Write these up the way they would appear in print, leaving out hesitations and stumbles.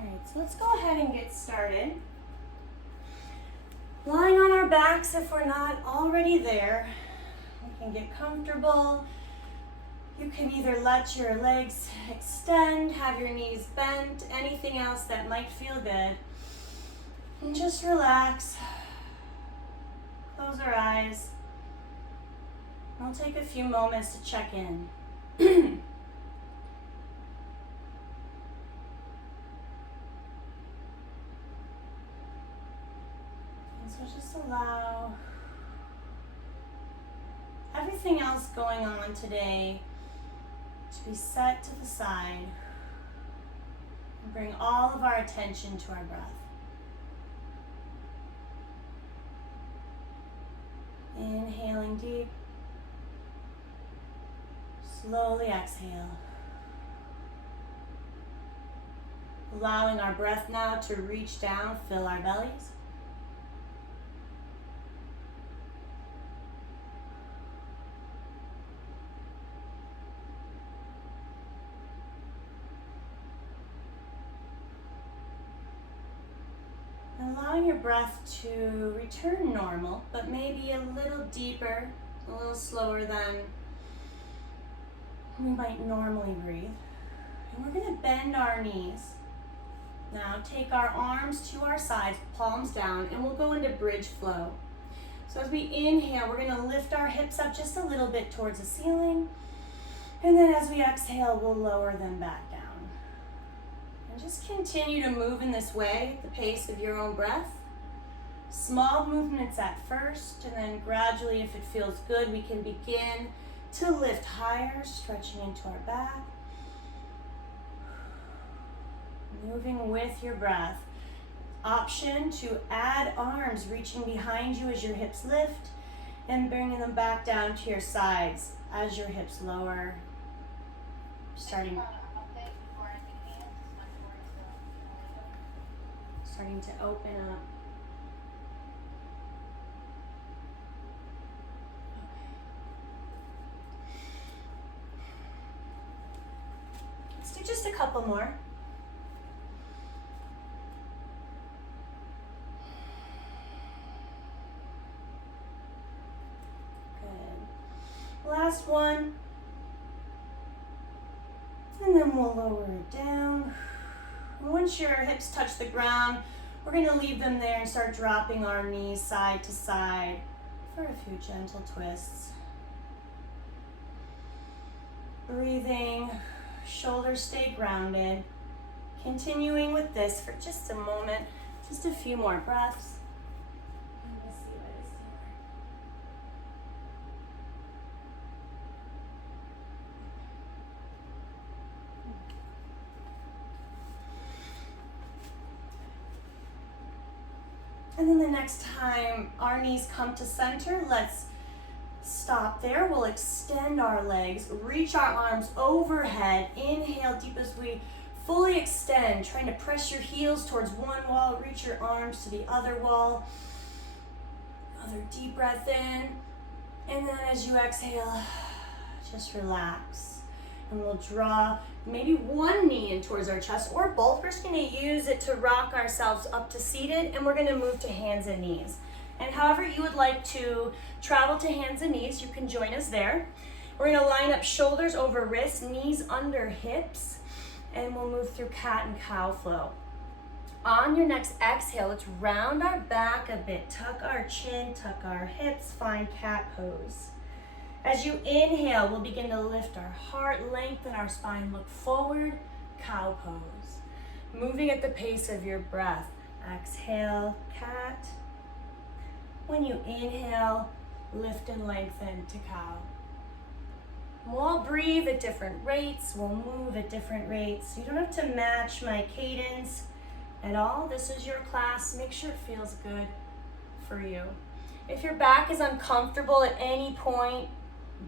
Alright, so let's go ahead and get started. Lying on our backs if we're not already there. We can get comfortable. You can either let your legs extend, have your knees bent, anything else that might feel good. And just relax. Close our eyes. We'll take a few moments to check in. So just allow everything else going on today to be set to the side and bring all of our attention to our breath. Inhaling deep, slowly exhale. Allowing our breath now to reach down, fill our bellies. Allowing your breath to return normal, but maybe a little deeper, a little slower than we might normally breathe. And we're going to bend our knees. Now take our arms to our sides, palms down, and we'll go into bridge flow. So as we inhale, we're going to lift our hips up just a little bit towards the ceiling. And then as we exhale, we'll lower them back down. And just continue to move in this way at the pace of your own breath. Small movements at first, and then gradually, if it feels good, we can begin to lift higher, stretching into our back. Moving with your breath. Option to add arms reaching behind you as your hips lift and bringing them back down to your sides as your hips lower. Starting to open up. Let's do just a couple more. Good. Last one. And then we'll lower it down. Once your hips touch the ground, we're going to leave them there and start dropping our knees side to side for a few gentle twists. Breathing, shoulders stay grounded. Continuing with this for just a moment, just a few more breaths. Let's see what is And then the next time our knees come to center, let's stop there. We'll extend our legs, reach our arms overhead. Inhale deep as we fully extend, trying to press your heels towards one wall, reach your arms to the other wall. Another deep breath in. And then as you exhale, just relax. And we'll draw maybe one knee in towards our chest or both. We're just going to use it to rock ourselves up to seated, and we're going to move to hands and knees. And however you would like to travel to hands and knees, you can join us there. We're going to line up shoulders over wrists, knees under hips, and we'll move through cat and cow flow. On your next exhale, let's round our back a bit, tuck our chin, tuck our hips, find cat pose. As you inhale, we'll begin to lift our heart, lengthen our spine, look forward, cow pose. Moving at the pace of your breath. Exhale, cat. When you inhale, lift and lengthen to cow. We'll all breathe at different rates. We'll move at different rates. You don't have to match my cadence at all. This is your class. Make sure it feels good for you. If your back is uncomfortable at any point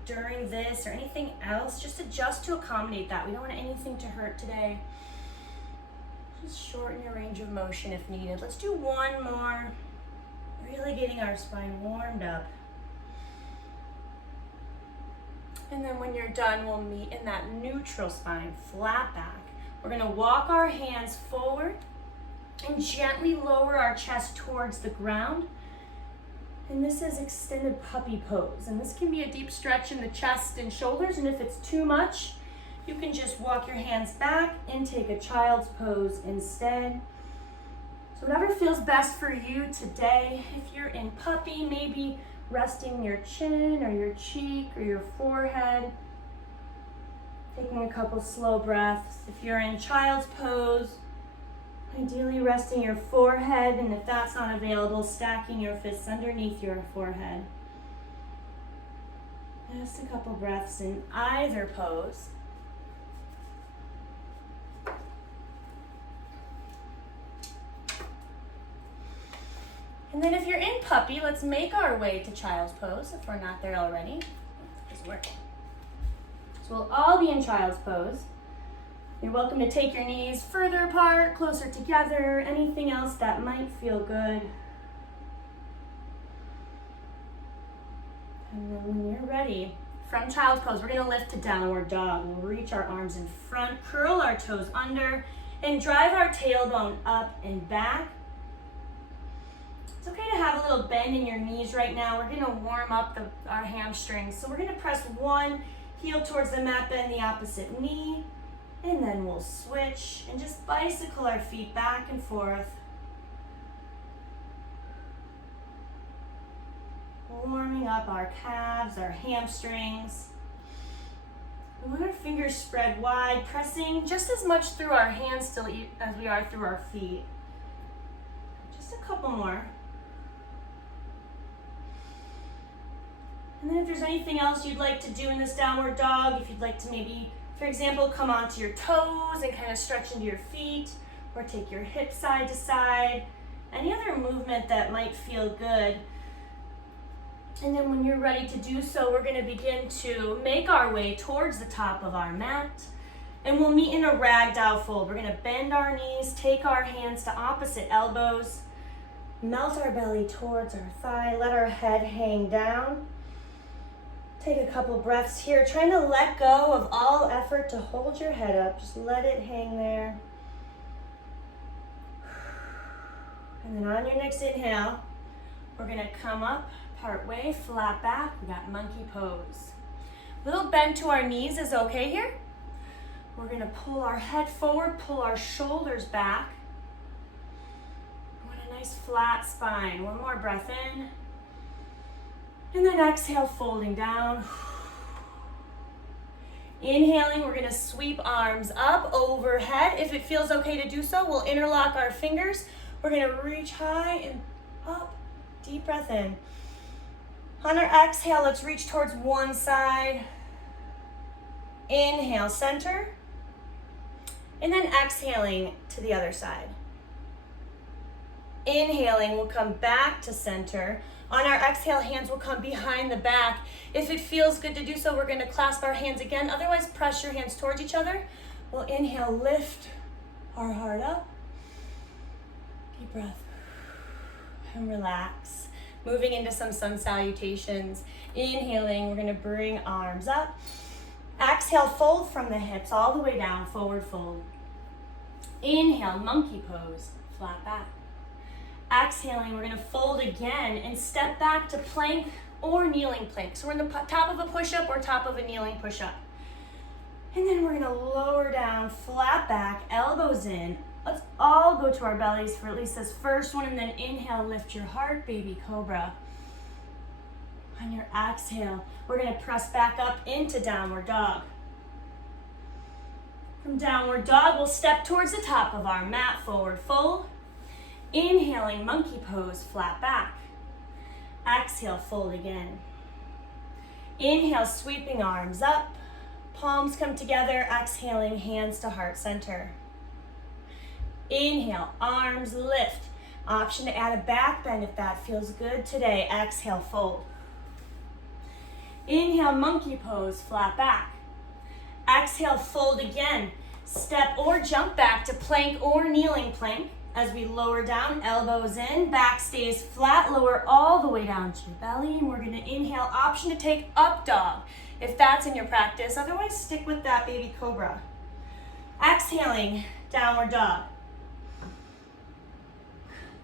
during this or anything else, just adjust to accommodate that. We don't want anything to hurt today. Just shorten your range of motion if needed. Let's do one more. Really getting our spine warmed up. And then when you're done, we'll meet in that neutral spine, flat back. We're gonna walk our hands forward and gently lower our chest towards the ground. And this is extended puppy pose. And this can be a deep stretch in the chest and shoulders. And if it's too much, you can just walk your hands back and take a child's pose instead. So whatever feels best for you today. If you're in puppy, maybe resting your chin or your cheek or your forehead. Taking a couple slow breaths. If you're in child's pose, ideally resting your forehead, and if that's not available, stacking your fists underneath your forehead. Just a couple breaths in either pose. And then if you're in puppy, let's make our way to child's pose if we're not there already. It's working. So we'll all be in child's pose. You're welcome to take your knees further apart, closer together, anything else that might feel good. And then when you're ready, from child's pose, we're gonna lift to downward dog. We'll reach our arms in front, curl our toes under, and drive our tailbone up and back. It's okay to have a little bend in your knees right now. We're gonna warm up our hamstrings. So we're gonna press one heel towards the mat, bend the opposite knee, and then we'll switch and just bicycle our feet back and forth. Warming up our calves, our hamstrings. We want our fingers spread wide, pressing just as much through our hands still as we are through our feet. Just a couple more. And then if there's anything else you'd like to do in this downward dog, if you'd like to maybe, for example, come onto your toes and kind of stretch into your feet, or take your hips side to side, any other movement that might feel good. And then when you're ready to do so, we're gonna begin to make our way towards the top of our mat, and we'll meet in a ragdoll fold. We're gonna bend our knees, take our hands to opposite elbows, melt our belly towards our thigh, let our head hang down. Take a couple breaths here, trying to let go of all effort to hold your head up. Just let it hang there. And then on your next inhale, we're gonna come up, part way, flat back. We got monkey pose. Little bend to our knees is okay here. We're gonna pull our head forward, pull our shoulders back. We want a nice flat spine. One more breath in. And then exhale, folding down. Inhaling, we're gonna sweep arms up overhead. If it feels okay to do so, we'll interlock our fingers. We're gonna reach high and up. Deep breath in. On our exhale, let's reach towards one side. Inhale, center. And then exhaling to the other side. Inhaling, we'll come back to center. On our exhale, hands will come behind the back. If it feels good to do so, we're gonna clasp our hands again. Otherwise, press your hands towards each other. We'll inhale, lift our heart up. Deep breath. And relax. Moving into some sun salutations. Inhaling, we're gonna bring arms up. Exhale, fold from the hips all the way down, forward fold. Inhale, monkey pose, flat back. Exhaling, we're gonna fold again and step back to plank or kneeling plank. So we're in the top of a push-up or top of a kneeling push-up. And then we're gonna lower down, flat back, elbows in. Let's all go to our bellies for at least this first one, and then inhale, lift your heart, baby cobra. On your exhale, we're gonna press back up into downward dog. From downward dog, we'll step towards the top of our mat, forward fold. Inhaling, monkey pose, flat back. Exhale, fold again. Inhale, sweeping arms up. Palms come together, exhaling, hands to heart center. Inhale, arms lift. Option to add a back bend if that feels good today. Exhale, fold. Inhale, monkey pose, flat back. Exhale, fold again. Step or jump back to plank or kneeling plank. As we lower down, elbows in, back stays flat, lower all the way down to your belly, and we're gonna inhale, option to take up dog, if that's in your practice. Otherwise, stick with that baby cobra. Exhaling, downward dog.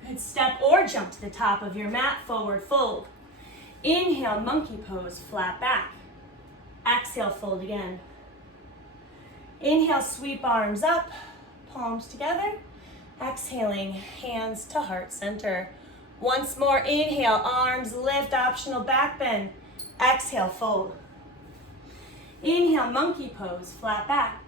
Good, step or jump to the top of your mat, forward fold. Inhale, monkey pose, flat back. Exhale, fold again. Inhale, sweep arms up, palms together. Exhaling, hands to heart center. Once more, inhale, arms lift, optional back bend. Exhale, fold. Inhale, monkey pose, flat back.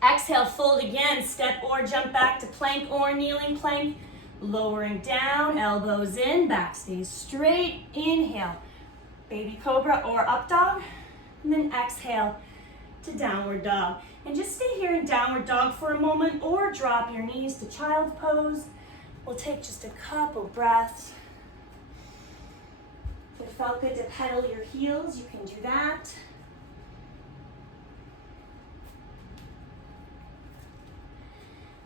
Exhale, fold again, step or jump back to plank or kneeling plank. Lowering down, elbows in, back stays straight. Inhale, baby cobra or up dog. And then exhale to downward dog. And just stay here in downward dog for a moment or drop your knees to child pose. We'll take just a couple breaths. If it felt good to pedal your heels, you can do that.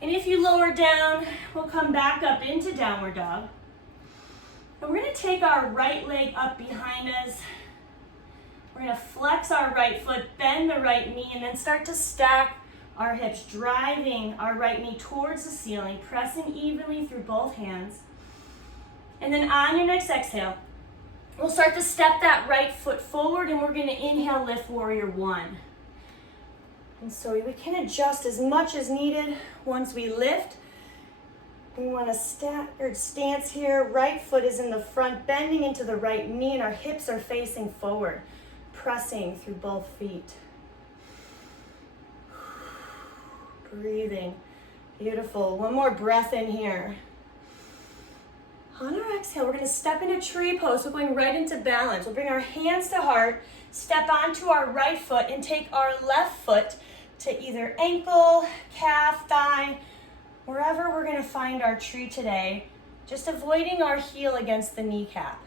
And if you lower down, we'll come back up into downward dog. And we're gonna take our right leg up behind us. We're gonna flex our right foot, bend the right knee, and then start to stack our hips, driving our right knee towards the ceiling, pressing evenly through both hands. And then on your next exhale, we'll start to step that right foot forward, and we're gonna inhale, lift warrior one. And so we can adjust as much as needed once we lift. We want a staggered stance here. Right foot is in the front, bending into the right knee, and our hips are facing forward, pressing through both feet. Breathing. Beautiful. One more breath in here. On our exhale, we're going to step into tree pose. We're going right into balance. We'll bring our hands to heart, step onto our right foot, and take our left foot to either ankle, calf, thigh, wherever we're going to find our tree today, just avoiding our heel against the kneecap.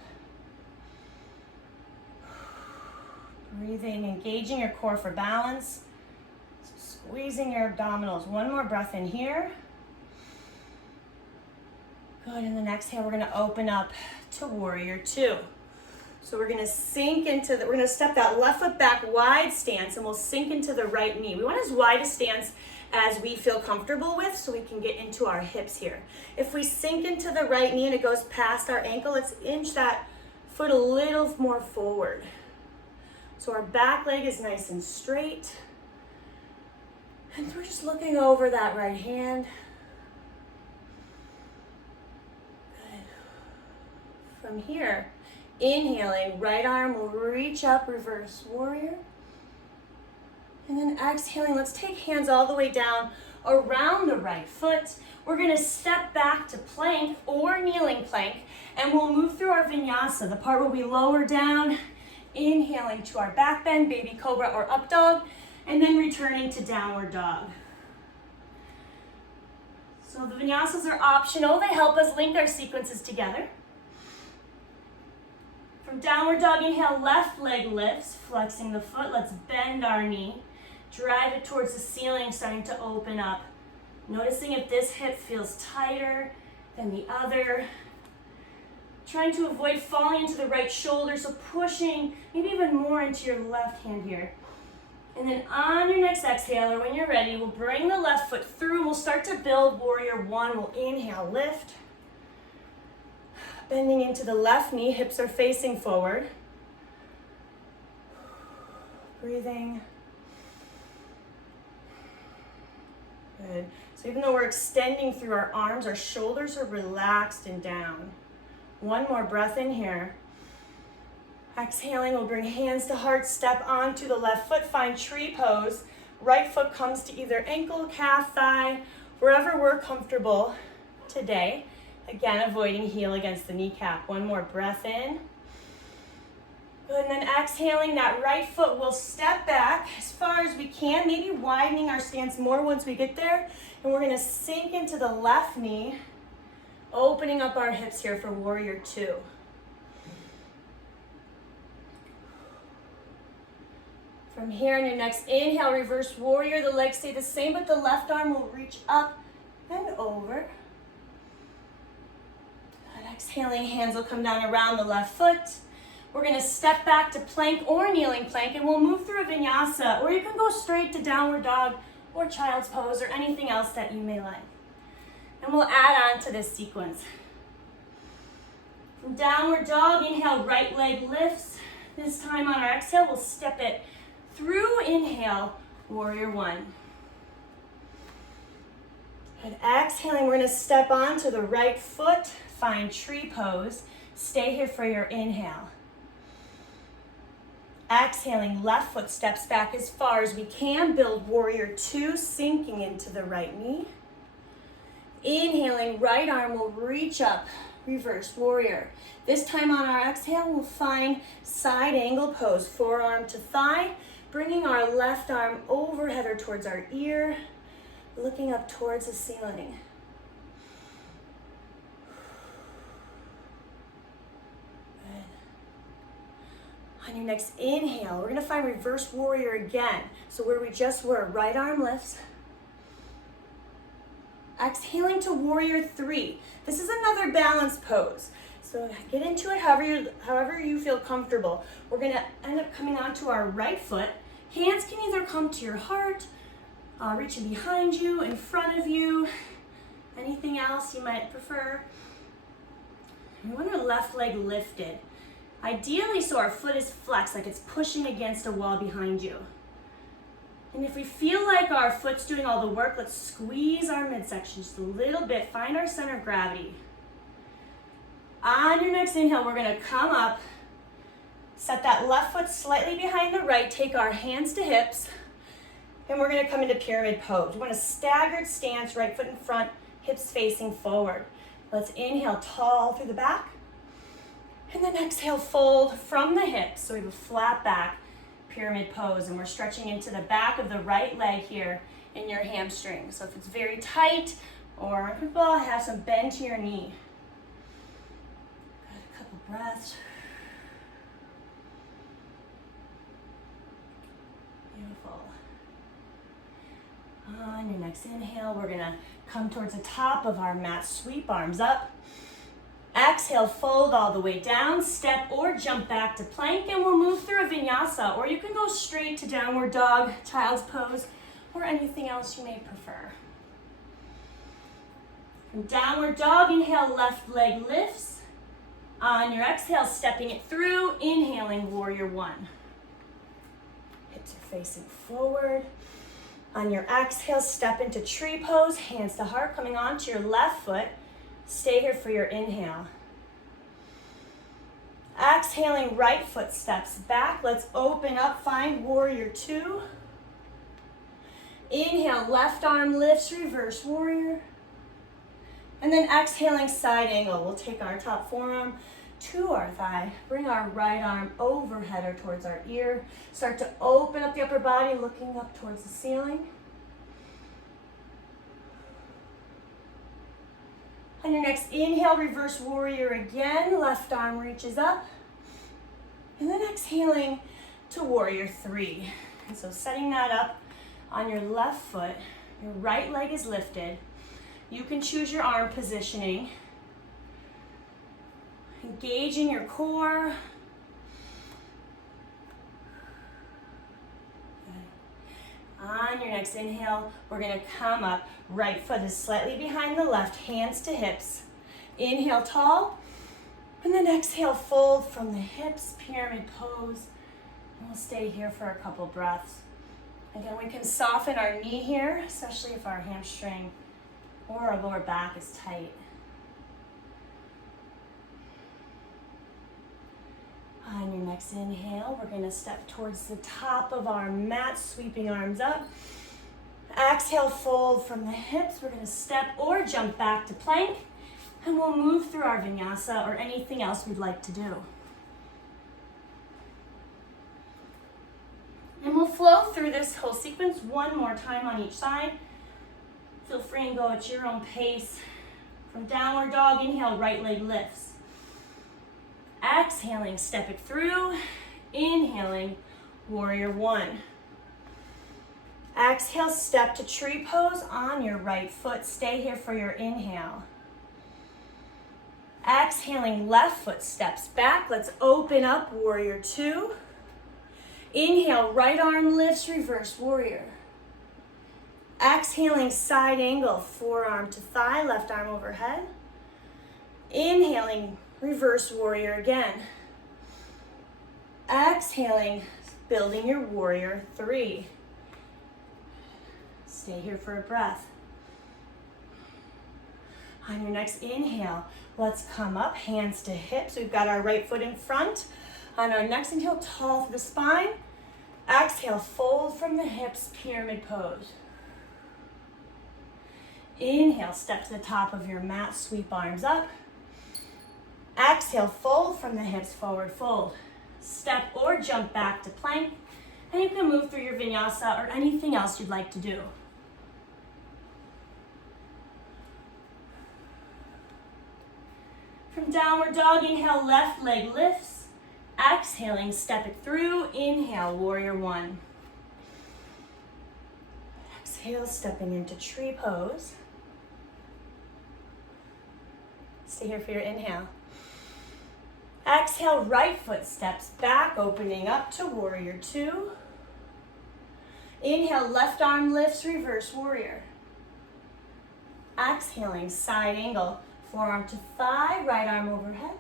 Breathing, engaging your core for balance, squeezing your abdominals. One more breath in here. Good, and then exhale, we're going to open up to warrior two. So we're gonna sink into we're gonna step that left foot back, wide stance, and we'll sink into the right knee. We want as wide a stance as we feel comfortable with so we can get into our hips here. If we sink into the right knee and it goes past our ankle, let's inch that foot a little more forward. So our back leg is nice and straight. And we're just looking over that right hand. Good. From here, inhaling, right arm will reach up, reverse warrior. And then exhaling, let's take hands all the way down around the right foot. We're gonna step back to plank or kneeling plank, and we'll move through our vinyasa, the part where we lower down, inhaling to our back bend, baby cobra or up dog, and then returning to downward dog. So the vinyasas are optional. They help us link our sequences together. From downward dog, inhale, left leg lifts, flexing the foot. Let's bend our knee. Drive it towards the ceiling, starting to open up. Noticing if this hip feels tighter than the other. Trying to avoid falling into the right shoulder, so pushing maybe even more into your left hand here. And then on your next exhale, or when you're ready, we'll bring the left foot through. We'll start to build warrior one. We'll inhale, lift. Bending into the left knee, hips are facing forward. Breathing. Good. So even though we're extending through our arms, our shoulders are relaxed and down. One more breath in here. Exhaling, we'll bring hands to heart, step onto the left foot, find tree pose. Right foot comes to either ankle, calf, thigh, wherever we're comfortable today. Again, avoiding heel against the kneecap. One more breath in. Good, and then exhaling, that right foot will step back as far as we can, maybe widening our stance more once we get there. And we're gonna sink into the left knee, opening up our hips here for warrior two. From here, on your next inhale, reverse warrior. The legs stay the same, but the left arm will reach up and over. Good. Exhaling, hands will come down around the left foot. We're gonna step back to plank or kneeling plank, and we'll move through a vinyasa, or you can go straight to downward dog, or child's pose or anything else that you may like. And we'll add on to this sequence. From downward dog, inhale, right leg lifts. This time on our exhale, we'll step it through. Inhale, warrior one. And exhaling, we're gonna step onto the right foot, find tree pose. Stay here for your inhale. Exhaling, left foot steps back as far as we can. Build warrior two, sinking into the right knee. Inhaling, right arm will reach up, reverse warrior. This time on our exhale, we'll find side angle pose, forearm to thigh, bringing our left arm overhead or towards our ear, looking up towards the ceiling. On your next inhale, we're gonna find reverse warrior again. So where we just were, right arm lifts. Exhaling to warrior three. This is another balance pose. So get into it however you feel comfortable. We're gonna end up coming onto our right foot. Hands can either come to your heart, reaching behind you, in front of you, anything else you might prefer. We want our left leg lifted. Ideally, so our foot is flexed, like it's pushing against a wall behind you. And if we feel like our foot's doing all the work, let's squeeze our midsection just a little bit. Find our center of gravity. On your next inhale, we're gonna come up, set that left foot slightly behind the right, take our hands to hips, and we're gonna come into pyramid pose. We want a staggered stance, right foot in front, hips facing forward. Let's inhale tall through the back. And then exhale, fold from the hips. So we have a flat back pyramid pose, and we're stretching into the back of the right leg here in your hamstring. So if it's very tight or uncomfortable, have some bend to your knee. Good, a couple breaths. Beautiful. On your next inhale, we're gonna come towards the top of our mat, sweep arms up. Exhale, fold all the way down, step or jump back to plank, and we'll move through a vinyasa, or you can go straight to downward dog, child's pose, or anything else you may prefer. From downward dog, inhale, left leg lifts. On your exhale, stepping it through, inhaling, warrior one. Hips are facing forward. On your exhale, step into tree pose, hands to heart, coming onto your left foot. Stay here for your inhale. Exhaling, right foot steps back. Let's open up, find warrior two. Inhale, left arm lifts, reverse warrior. And then exhaling, side angle. We'll take our top forearm to our thigh. Bring our right arm overhead or towards our ear. Start to open up the upper body, looking up towards the ceiling. On your next inhale, reverse warrior again. Left arm reaches up. And then exhaling to warrior three. And so setting that up on your left foot, your right leg is lifted. You can choose your arm positioning. Engaging your core. On your next inhale, we're gonna come up. Right foot is slightly behind the left, hands to hips. Inhale tall, and then exhale, fold from the hips, pyramid pose. And we'll stay here for a couple breaths. Again, we can soften our knee here, especially if our hamstring or our lower back is tight. On your next inhale, we're gonna step towards the top of our mat, sweeping arms up. Exhale, fold from the hips. We're gonna step or jump back to plank, and we'll move through our vinyasa or anything else we'd like to do. And we'll flow through this whole sequence one more time on each side. Feel free and go at your own pace. From downward dog, inhale, right leg lifts. Exhaling, step it through. Inhaling, warrior one. Exhale, step to tree pose on your right foot. Stay here for your inhale. Exhaling, left foot steps back. Let's open up, warrior two. Inhale, right arm lifts, reverse warrior. Exhaling, side angle, forearm to thigh, left arm overhead. Inhaling, reverse warrior again. Exhaling, building your warrior 3. Stay here for a breath. On your next inhale, let's come up, hands to hips. We've got our right foot in front. On our next inhale, tall through the spine. Exhale, fold from the hips, pyramid pose. Inhale, step to the top of your mat, sweep arms up. Exhale, fold from the hips, forward fold. Step or jump back to plank, and you can move through your vinyasa or anything else you'd like to do. From downward dog, inhale, left leg lifts. Exhaling, step it through. Inhale, warrior 1. Exhale, stepping into tree pose. Stay here for your inhale. Exhale, right foot steps back, opening up to warrior 2. Inhale, left arm lifts, reverse warrior. Exhaling, side angle, forearm to thigh, right arm overhead.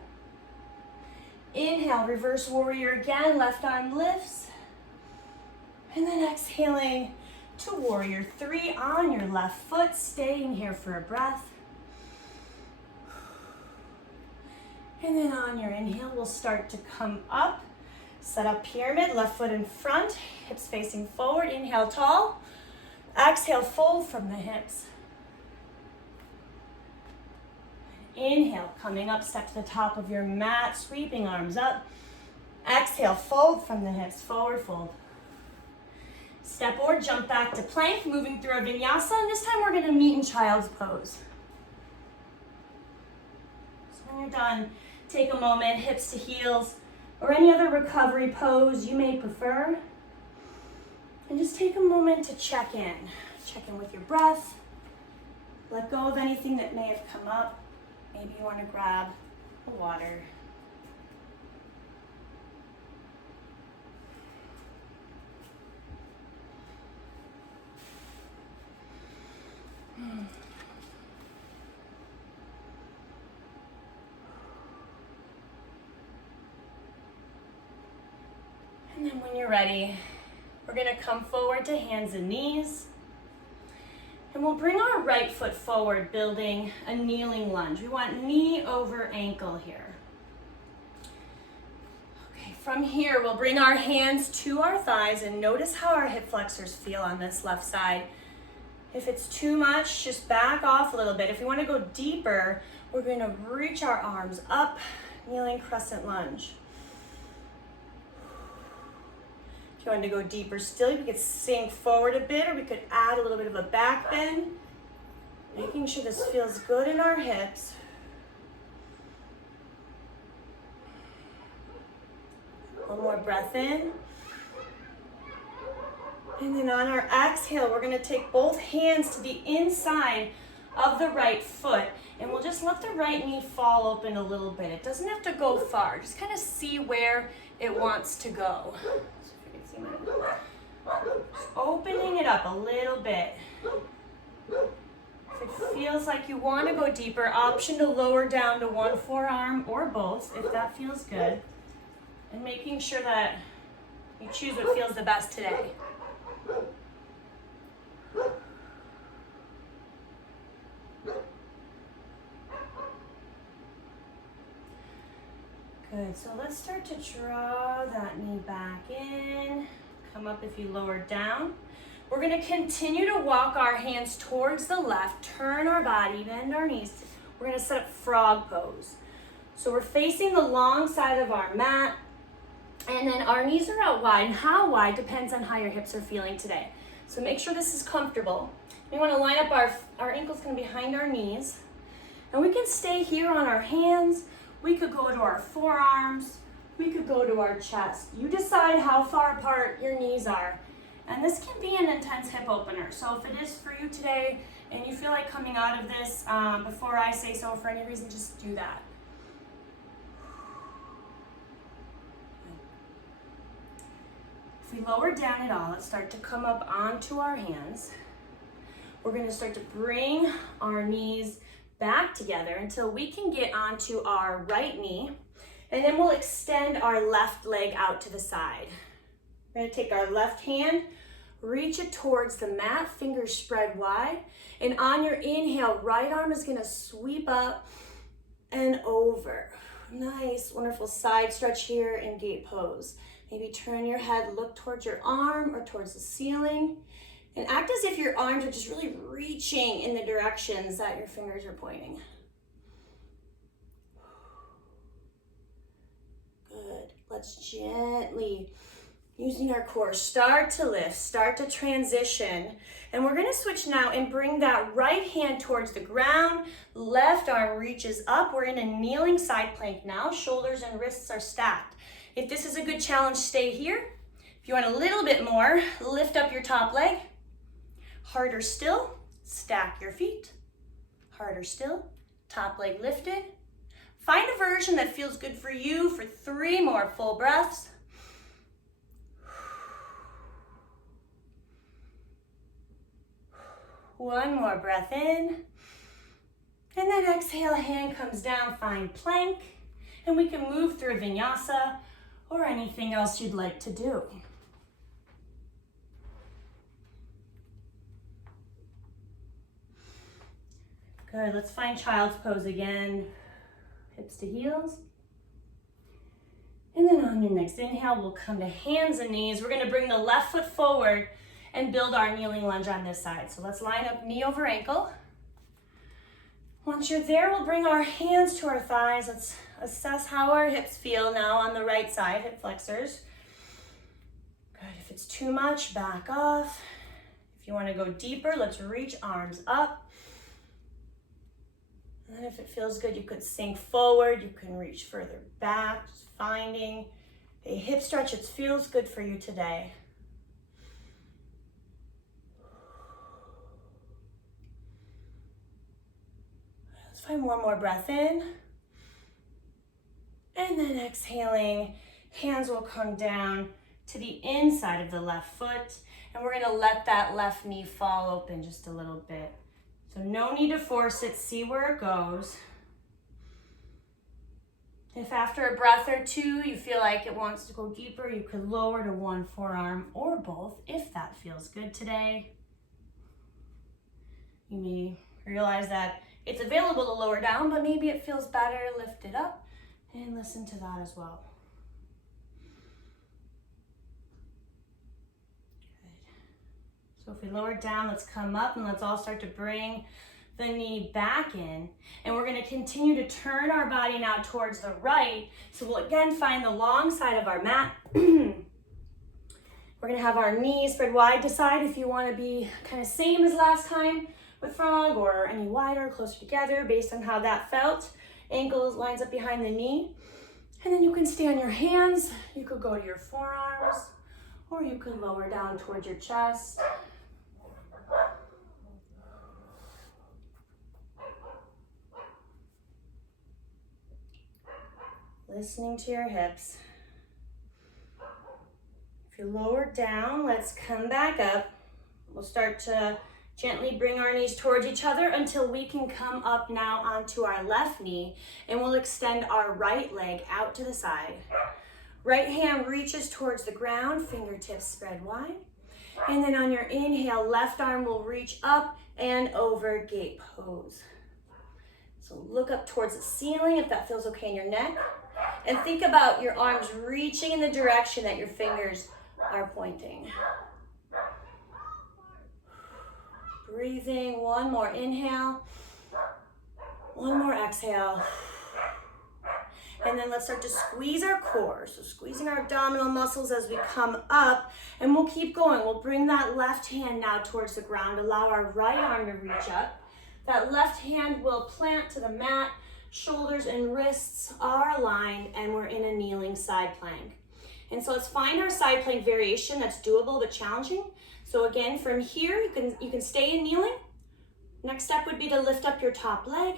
Inhale, reverse warrior again, left arm lifts. And then exhaling to warrior 3 on your left foot, staying here for a breath. And then on your inhale, we'll start to come up. Set up pyramid, left foot in front, hips facing forward. Inhale, tall. Exhale, fold from the hips. Inhale, coming up, step to the top of your mat, sweeping arms up. Exhale, fold from the hips, forward fold. Step or jump back to plank, moving through a vinyasa, and this time we're gonna meet in child's pose. So when you're done, take a moment, hips to heels, or any other recovery pose you may prefer. And just take a moment to check in. Check in with your breath. Let go of anything that may have come up. Maybe you want to grab a water. And then when you're ready, we're going to come forward to hands and knees. And we'll bring our right foot forward, building a kneeling lunge. We want knee over ankle here. Okay, from here, we'll bring our hands to our thighs and notice how our hip flexors feel on this left side. If it's too much, just back off a little bit. If we want to go deeper, we're going to reach our arms up, kneeling crescent lunge. If you want to go deeper still, we could sink forward a bit, or we could add a little bit of a back bend, making sure this feels good in our hips. One more breath in. And then on our exhale, we're going to take both hands to the inside of the right foot, and we'll just let the right knee fall open a little bit. It doesn't have to go far. Just kind of see where it wants to go. Just opening it up a little bit. If it feels like you want to go deeper, option to lower down to one forearm or both, if that feels good. And making sure that you choose what feels the best today. Good, so let's start to draw that knee back in. Come up if you lowered down. We're gonna continue to walk our hands towards the left, turn our body, bend our knees. We're gonna set up frog pose. So we're facing the long side of our mat, and then our knees are out wide, and how wide depends on how your hips are feeling today. So make sure this is comfortable. We wanna line up our ankles kind of behind our knees, and we can stay here on our hands. We could go to our forearms, we could go to our chest. You decide how far apart your knees are. And this can be an intense hip opener. So if it is for you today and you feel like coming out of this before I say so for any reason, just do that. If we lower down at all, let's start to come up onto our hands. We're gonna start to bring our knees back together until we can get onto our right knee, and then we'll extend our left leg out to the side. We're gonna take our left hand, reach it towards the mat, fingers spread wide, and on your inhale, right arm is gonna sweep up and over. Nice, wonderful side stretch here in gate pose. Maybe turn your head, look towards your arm or towards the ceiling, and act as if your arms are just really reaching in the directions that your fingers are pointing. Good. Let's gently, using our core, start to lift, start to transition. And we're gonna switch now and bring that right hand towards the ground. Left arm reaches up. We're in a kneeling side plank now. Shoulders and wrists are stacked. If this is a good challenge, stay here. If you want a little bit more, lift up your top leg. Harder still, stack your feet. Harder still, top leg lifted. Find a version that feels good for you for 3 more full breaths. One more breath in. And then exhale, hand comes down, find plank. And we can move through Vinyasa or anything else you'd like to do. Good, let's find child's pose again. Hips to heels. And then on your next inhale, we'll come to hands and knees. We're gonna bring the left foot forward and build our kneeling lunge on this side. So let's line up knee over ankle. Once you're there, we'll bring our hands to our thighs. Let's assess how our hips feel now on the right side, hip flexors. Good, if it's too much, back off. If you wanna go deeper, let's reach arms up. And then if it feels good, you could sink forward, you can reach further back, just finding a hip stretch that feels good for you today. Let's find one more breath in. And then exhaling, hands will come down to the inside of the left foot. And we're gonna let that left knee fall open just a little bit. So no need to force it, see where it goes. If after a breath or two you feel like it wants to go deeper, you could lower to one forearm or both if that feels good today. You may realize that it's available to lower down, but maybe it feels better, lift it up and listen to that as well. So if we lower down, let's come up and let's all start to bring the knee back in. And we're gonna continue to turn our body now towards the right. So we'll again find the long side of our mat. We're gonna have our knees spread wide to side if you wanna be kind of same as last time with frog or any wider, closer together based on how that felt. Ankles lines up behind the knee. And then you can stay on your hands. You could go to your forearms or you can lower down towards your chest. Listening to your hips. If you lower down, let's come back up. We'll start to gently bring our knees towards each other until we can come up now onto our left knee, and we'll extend our right leg out to the side. Right hand reaches towards the ground, fingertips spread wide. And then on your inhale, left arm will reach up and over, gate pose. So look up towards the ceiling if that feels okay in your neck. And think about your arms reaching in the direction that your fingers are pointing. Breathing, one more inhale, one more exhale. And then let's start to squeeze our core. So squeezing our abdominal muscles as we come up, and we'll keep going. We'll bring that left hand now towards the ground. Allow our right arm to reach up. That left hand will plant to the mat. Shoulders and wrists are aligned, and we're in a kneeling side plank. And so let's find our side plank variation that's doable but challenging. So again, from here, you can stay in kneeling. Next step would be to lift up your top leg.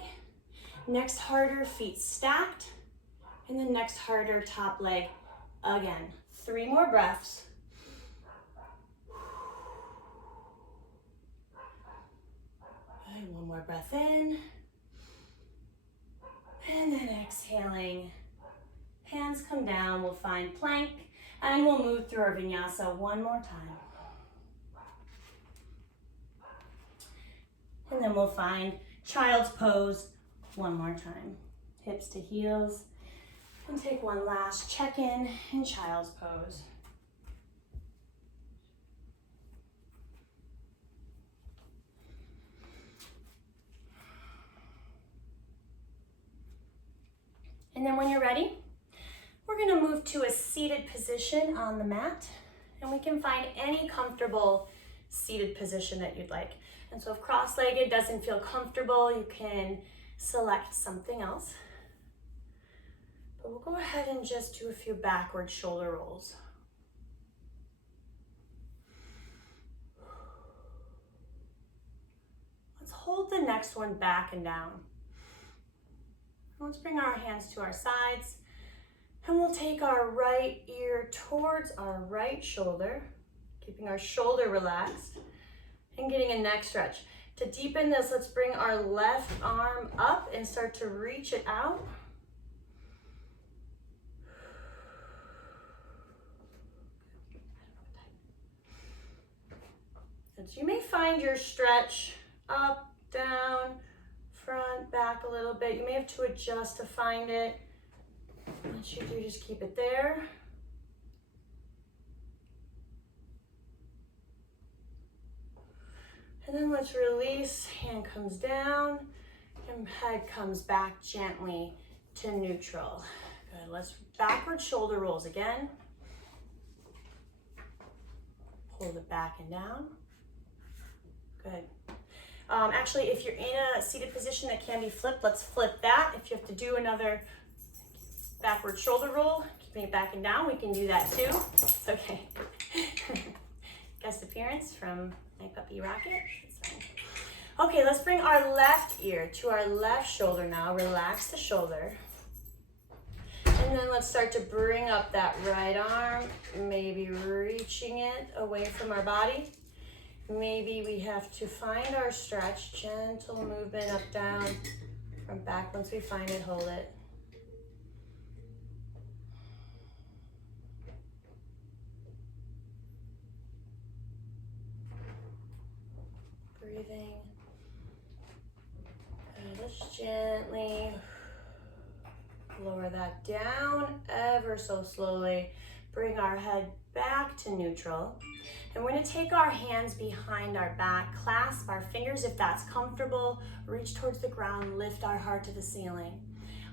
Next, harder, feet stacked. And then next, harder, top leg again. 3 more breaths. Good, one more breath in. And then exhaling. Hands come down, we'll find plank, and we'll move through our vinyasa one more time. And then we'll find child's pose one more time. Hips to heels. And take one last check-in in child's pose. And then when you're ready, we're gonna move to a seated position on the mat, and we can find any comfortable seated position that you'd like. And so if cross-legged doesn't feel comfortable, you can select something else. But we'll go ahead and just do a few backward shoulder rolls. Let's hold the next one back and down. Let's bring our hands to our sides, and we'll take our right ear towards our right shoulder, keeping our shoulder relaxed and getting a neck stretch. To deepen this, let's bring our left arm up and start to reach it out. And so you may find your stretch up, down, front, back a little bit. You may have to adjust to find it. Once you do, just keep it there. And then let's release, hand comes down, and head comes back gently to neutral. Good, let's backward shoulder rolls again. Hold it back and down. Good. Actually, if you're in a seated position that can be flipped, let's flip that. If you have to do another backward shoulder roll, keeping it back and down, we can do that too. It's okay. Guest appearance from my puppy Rocket. It's fine. Okay, let's bring our left ear to our left shoulder now. Relax the shoulder. And then let's start to bring up that right arm, maybe reaching it away from our body. Maybe we have to find our stretch, gentle movement up, down, from back. Once we find it, hold it. Breathing. And let's gently lower that down ever so slowly. Bring our head back to neutral. And we're gonna take our hands behind our back, clasp our fingers if that's comfortable, reach towards the ground, lift our heart to the ceiling.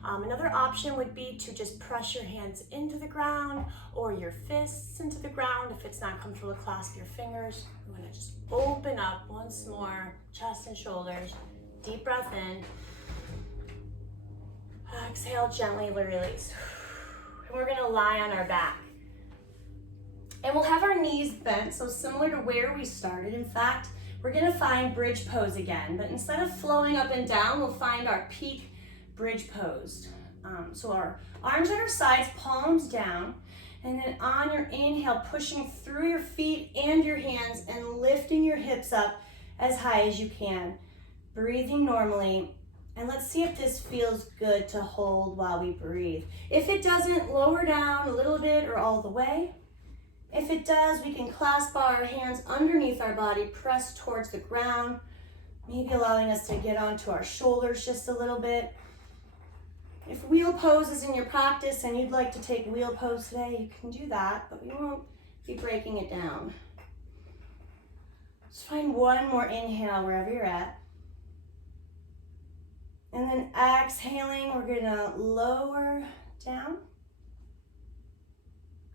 Another option would be to just press your hands into the ground or your fists into the ground. If it's not comfortable to clasp your fingers, we're gonna just open up once more, chest and shoulders, deep breath in. Exhale, gently release. And we're gonna lie on our back. And we'll have our knees bent, so similar to where we started. In fact, we're gonna find bridge pose again, but instead of flowing up and down, we'll find our peak bridge pose. So our arms at our sides, palms down, and then on your inhale, pushing through your feet and your hands and lifting your hips up as high as you can. Breathing normally, and let's see if this feels good to hold while we breathe. If it doesn't, lower down a little bit or all the way. If it does, we can clasp our hands underneath our body, press towards the ground, maybe allowing us to get onto our shoulders just a little bit. If wheel pose is in your practice and you'd like to take wheel pose today, you can do that, but we won't be breaking it down. Let's find one more inhale wherever you're at. And then exhaling, we're gonna lower down.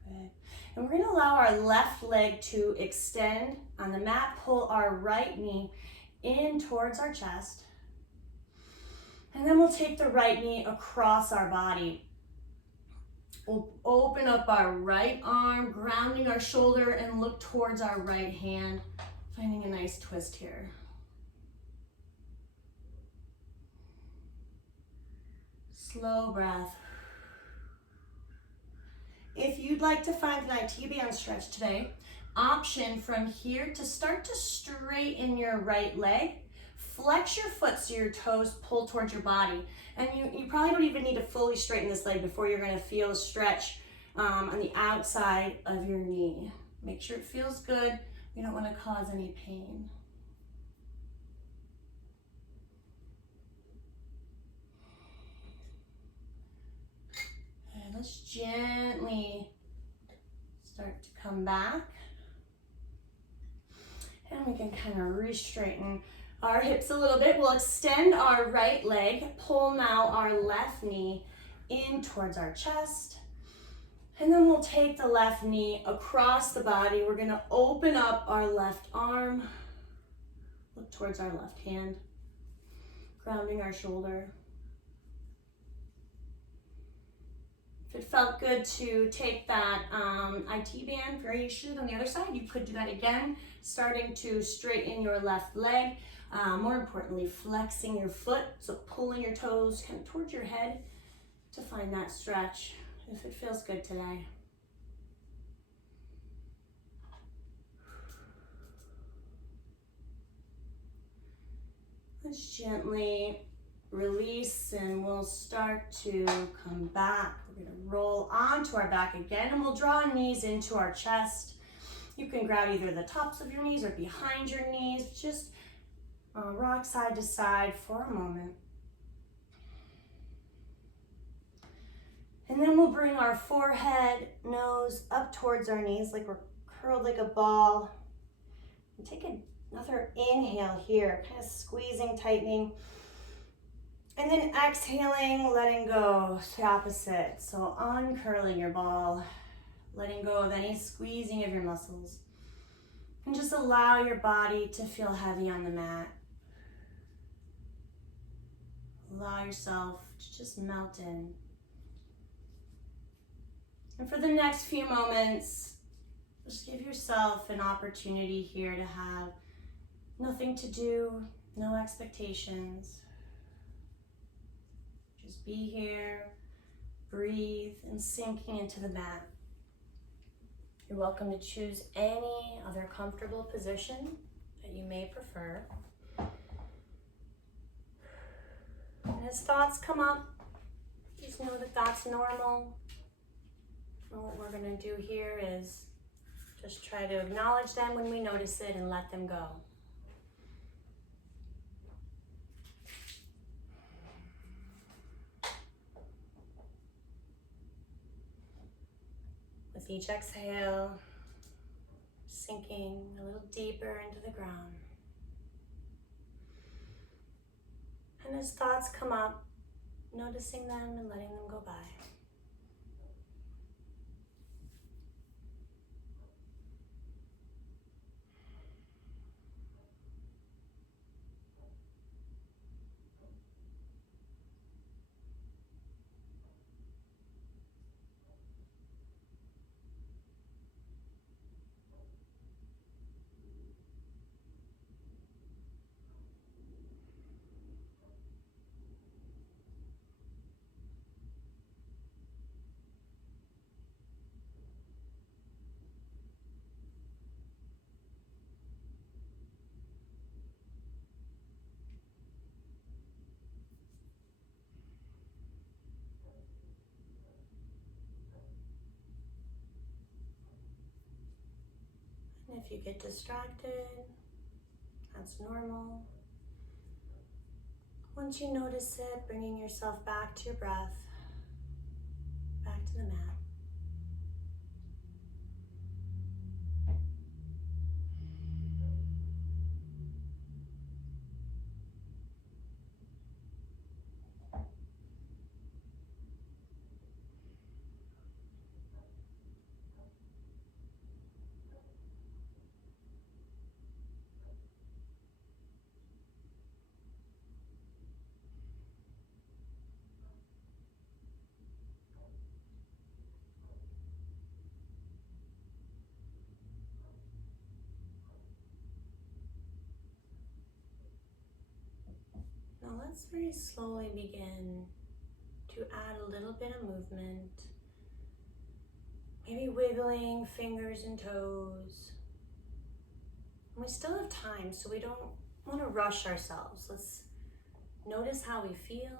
Good. And we're gonna allow our left leg to extend on the mat, pull our right knee in towards our chest. And then we'll take the right knee across our body. We'll open up our right arm, grounding our shoulder, and look towards our right hand, finding a nice twist here. Slow breath. If you'd like to find an IT band stretch today, option from here to start to straighten your right leg, flex your foot so your toes pull towards your body. And you probably don't even need to fully straighten this leg before you're gonna feel a stretch on the outside of your knee. Make sure it feels good. We don't wanna cause any pain. And let's gently start to come back. And we can kind of re-straighten our hips a little bit. We'll extend our right leg, pull now our left knee in towards our chest. And then we'll take the left knee across the body. We're gonna open up our left arm, look towards our left hand, grounding our shoulder. If it felt good to take that IT band variation on the other side, you could do that again, starting to straighten your left leg. More importantly, flexing your foot, so pulling your toes kind of towards your head to find that stretch, if it feels good today. Let's gently release and we'll start to come back. We're gonna roll onto our back again and we'll draw knees into our chest. You can grab either the tops of your knees or behind your knees. Just rock side to side for a moment. And then we'll bring our forehead, nose up towards our knees like we're curled like a ball. And take another inhale here, kind of squeezing, tightening. And then exhaling, letting go, it's the opposite. So uncurling your ball, letting go of any squeezing of your muscles. And just allow your body to feel heavy on the mat. Allow yourself to just melt in. And for the next few moments, just give yourself an opportunity here to have nothing to do, no expectations. Just be here, breathe, and sinking into the mat. You're welcome to choose any other comfortable position that you may prefer. And as thoughts come up, just know that that's normal. And what we're gonna do here is just try to acknowledge them when we notice it and let them go. With each exhale, sinking a little deeper into the ground. And as thoughts come up, noticing them and letting them go by. And if you get distracted, that's normal. Once you notice it, bringing yourself back to your breath, back to the mat. Now let's very slowly begin to add a little bit of movement. Maybe wiggling fingers and toes. And we still have time, so we don't want to rush ourselves. Let's notice how we feel.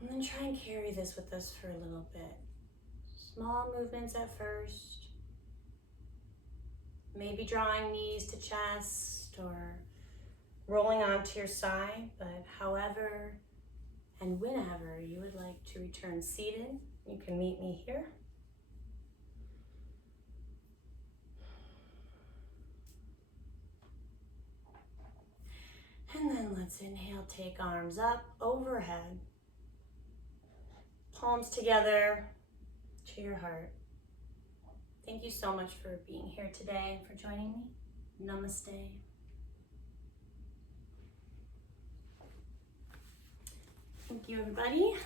And then try and carry this with us for a little bit. Small movements at first. Maybe drawing knees to chest or rolling onto your side, but however and whenever you would like to return seated, you can meet me here. And then let's inhale, take arms up overhead. Palms together to your heart. Thank you so much for being here today and for joining me. Namaste. Thank you, everybody.